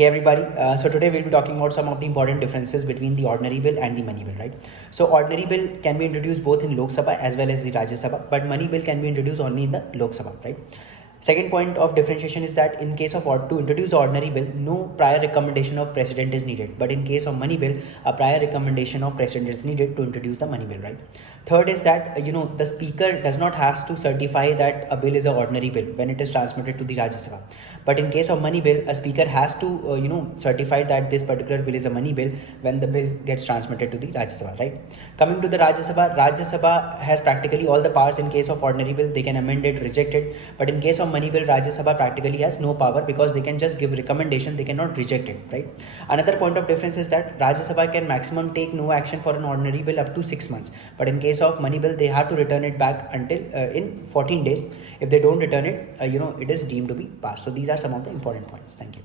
Hey everybody, so today we'll be talking about some of the important differences between the ordinary bill and the money bill, right? So ordinary bill can be introduced both in Lok Sabha as well as the Rajya Sabha, but money bill can be introduced only in the Lok Sabha, right? Second point of differentiation is that in case of to introduce ordinary bill, no prior recommendation of president is needed, but in case of money bill, a prior recommendation of president is needed to introduce the money bill, right? Third is that the speaker does not have to certify that a bill is an ordinary bill when it is transmitted to the Rajya Sabha, but in case of money bill, a speaker has to certify that this particular bill is a money bill when the bill gets transmitted to the Rajya Sabha, right? Coming to the Rajya Sabha has practically all the powers. In case of ordinary bill, they can amend it, reject it, but in case of money bill, Rajya Sabha practically has no power because they can just give recommendation, they cannot reject it, right? Another point of difference is that Rajya Sabha can maximum take no action for an ordinary bill up to 6 months, but in case of money bill, they have to return it back until in 14 days. If they don't return it, it is deemed to be passed. So these are some of the important points. Thank you.